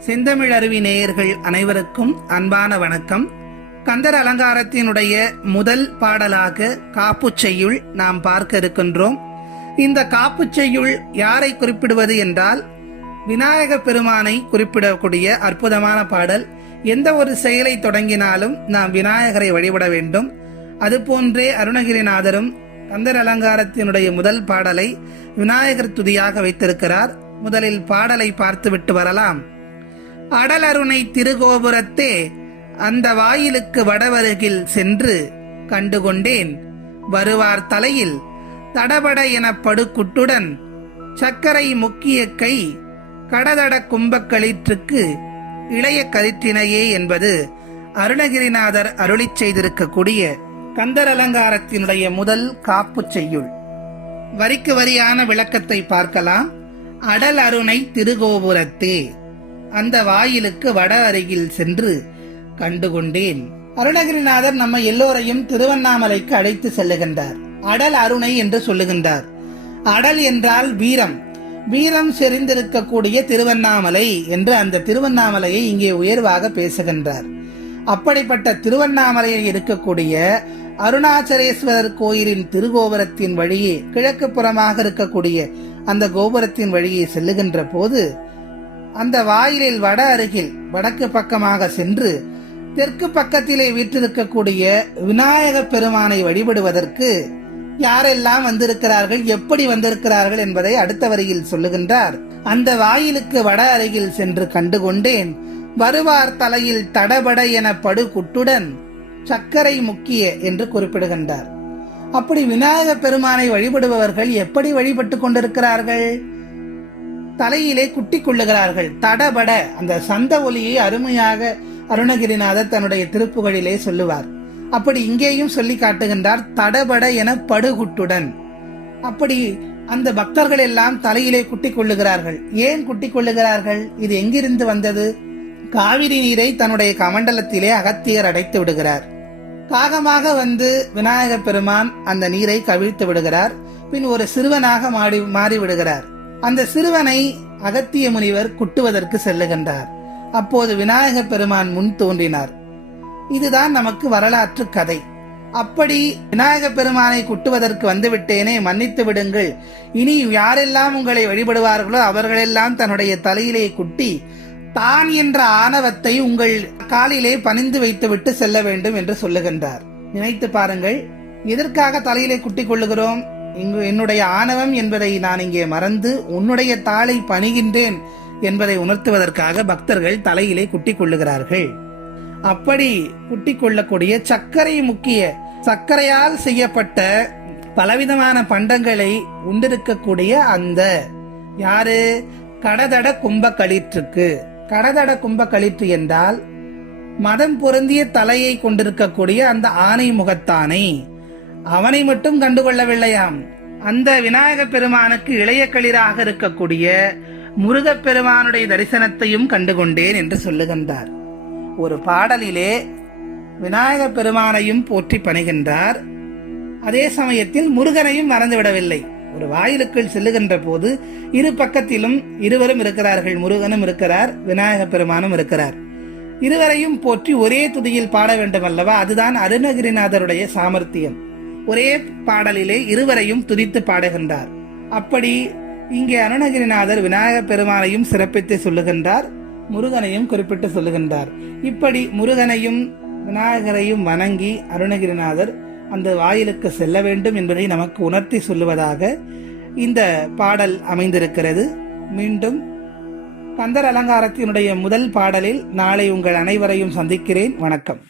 செந்தமிழ் அருவி நேயர்கள் அனைவருக்கும் அன்பான வணக்கம். கந்தர் அலங்காரத்தினுடைய முதல் பாடலாக காப்புச் செய்யுள் நாம் பார்க்க இருக்கின்றோம். இந்த காப்புச் செய்யுள் யாரை குறிப்பிடுவது என்றால் விநாயக பெருமானை குறிப்பிடக்கூடிய அற்புதமான பாடல். எந்த ஒரு செயலை தொடங்கினாலும் நாம் விநாயகரை வழிபட வேண்டும். அதுபோன்றே அருணகிரிநாதரும் கந்தர் அலங்காரத்தினுடைய முதல் பாடலை விநாயகர் துதியாக வைத்திருக்கிறார். முதலில் பாடலை பார்த்துவிட்டு வரலாம். அடலருணை திருகோபுரத்தே அந்த வாயிலுக்கு வடவருகில் சென்று கண்டுகொண்டேன். வருவார் தலையில் தடபட என படுக்குட்டுடன் சக்கரை முக்கிய கை கடதட கும்பக்களிற்றுக்கு இளைய கதிற்றினையே என்பது அருணகிரிநாதர் அருளிச் செய்திருக்கக்கூடிய கந்தர் அலங்காரத்தினுடைய முதல் காப்புச் செய்யுள். வரிக்கு வரியான விளக்கத்தை பார்க்கலாம். அடல் அருணை திருகோபுரத்தே. அந்த வாயிலுக்கு வட அருகில் சென்று கண்டுகொண்டேன். அருணகிரிநாதர் நம்ம எல்லோரையும் திருவண்ணாமலைக்கு அழைத்து செல்லுகின்றார். அடல் அருணை என்று சொல்லுகின்றார். அடல் என்றால் வீரம். வீரம் செறிந்திருக்கக்கூடிய திருவண்ணாமலை என்று அந்த திருவண்ணாமலையை இங்கே உயர்வாக பேசுகின்றார். அப்படிப்பட்ட திருவண்ணாமலையில் இருக்கக்கூடிய அருணாச்சலேஸ்வரர் கோயிலின் திருகோபுரத்தின் வழியே கிழக்கு புறமாக இருக்கக்கூடிய அந்த கோபுரத்தின் வழியே செல்லுகின்ற போது அந்த வாயிலில் வட அருகில் வடக்கு பக்கமாக சென்று தெற்கு பக்கத்திலே வீற்றிருக்கக்கூடிய விநாயக பெருமானை வழிபடுவதற்கு யாரெல்லாம் வந்திருக்கிறார்கள் எப்படி வந்திருக்கிறார்கள் என்பதை அடுத்த வரியில் சொல்லுகின்றார். அந்த வாயிலுக்கு வட அருகில் சென்று கண்டுகொண்டேன் வருவார் தலையில் தடபட என படு குட்டுடன் சர்க்கரை முக்கிய என்று குறிப்பிடுகின்றார். அப்படி விநாயக பெருமானை வழிபடுபவர்கள் எப்படி வழிபட்டு கொண்டிருக்கிறார்கள்? தலையிலே குட்டி கொள்ளுகிறார்கள் தடபட அந்த சந்த ஒலியை அருமையாக அருணகிரிநாதர் தன்னுடைய திருப்புகளிலே சொல்லுவார். அப்படி இங்கேயும் சொல்லி காட்டுகின்றார் தடபட என படுகுட்டுடன். அப்படி அந்த பக்தர்கள் எல்லாம் தலையிலே குட்டி கொள்ளுகிறார்கள் ஏன் குட்டி கொள்ளுகிறார்கள் இது எங்கிருந்து வந்தது? காவிரி நீரை தன்னுடைய கமண்டலத்திலே அகத்தியர் அடைத்து விடுகிறார். காகமாக வந்து விநாயகப் பெருமான் அந்த நீரை கவிழ்த்து விடுகிறார். பின் ஒரு சிறுவனாக மாறி மாறிவிடுகிறார். அந்த சிறுவனை அகத்திய முனிவர் குட்டுவதற்கு செல்லுகின்றார். அப்போது விநாயக பெருமான் முன் தோன்றினார். இதுதான் நமக்கு வரலாற்று கதை. அப்படி விநாயக பெருமானை குட்டுவதற்கு வந்துவிட்டேனே மன்னித்து விடுங்கள். இனி யாரெல்லாம் உங்களை வழிபடுவார்களோ அவர்களெல்லாம் தன்னுடைய தலையிலே குட்டி தான் என்ற ஆணவத்தை உங்கள் காலிலே பணிந்து வைத்துவிட்டு செல்ல வேண்டும் என்று சொல்லுகின்றார். நினைத்து பாருங்கள் எதற்காக தலையிலே குட்டி கொள்ளுகிறோம்? இங்கு என்னுடைய ஆணவம் என்பதை நான் இங்கே மறந்து உன்னுடைய தாளை பணிகின்றேன் என்பதை உணர்த்துவதற்காக பக்தர்கள் தலையிலே குட்டி கொள்ளுகிறார்கள். அப்படி குட்டி கொள்ளக்கூடிய சர்க்கரை முக்கிய சர்க்கரையால் செய்யப்பட்ட பலவிதமான பண்டங்களை உண்டிருக்கக்கூடிய அந்த யாரு? கடதட கும்ப களிற்றுக்கு கடதட கும்ப களிற்று என்றால் மதம் பொருந்திய தலையை கொண்டிருக்கக்கூடிய அந்த ஆணை முகத்தானை அவனை மட்டும் கண்டுகொள்ளவில்லையாம். அந்த விநாயக பெருமானுக்கு இளைய களிராக இருக்கக்கூடிய முருகப் பெருமானுடைய தரிசனத்தையும் கண்டுகொண்டேன் என்று சொல்லுகின்றார். ஒரு பாடலிலே விநாயக பெருமானையும் போற்றி பணிகின்றார். அதே சமயத்தில் முருகனையும் மறந்துவிடவில்லை. ஒரு வாயிலுக்குள் செல்லுகின்ற போது இரு பக்கத்திலும் இருவரும் இருக்கிறார்கள். முருகனும் இருக்கிறார் விநாயக பெருமானும் இருக்கிறார். இருவரையும் போற்றி ஒரே துதியில் பாட வேண்டும் அல்லவா அதுதான் அருணகிரிநாதருடைய சாமர்த்தியம். ஒரே பாடலிலே இருவரையும் துதித்து பாடுகின்றார். அப்படி இங்கே அருணகிரிநாதர் விநாயகர் பெருமானையும் சிறப்பித்து சொல்லுகின்றார் முருகனையும் குறிப்பிட்டு சொல்லுகின்றார். இப்படி முருகனையும் விநாயகரையும் வணங்கி அருணகிரிநாதர் அந்த வாயிலுக்கு செல்ல வேண்டும் என்பதை நமக்கு உணர்த்தி சொல்லுவதாக இந்த பாடல் அமைந்திருக்கிறது. மீண்டும் கந்தர் அலங்காரத்தினுடைய முதல் பாடலில் நாளை உங்கள் அனைவரையும் சந்திக்கிறேன். வணக்கம்.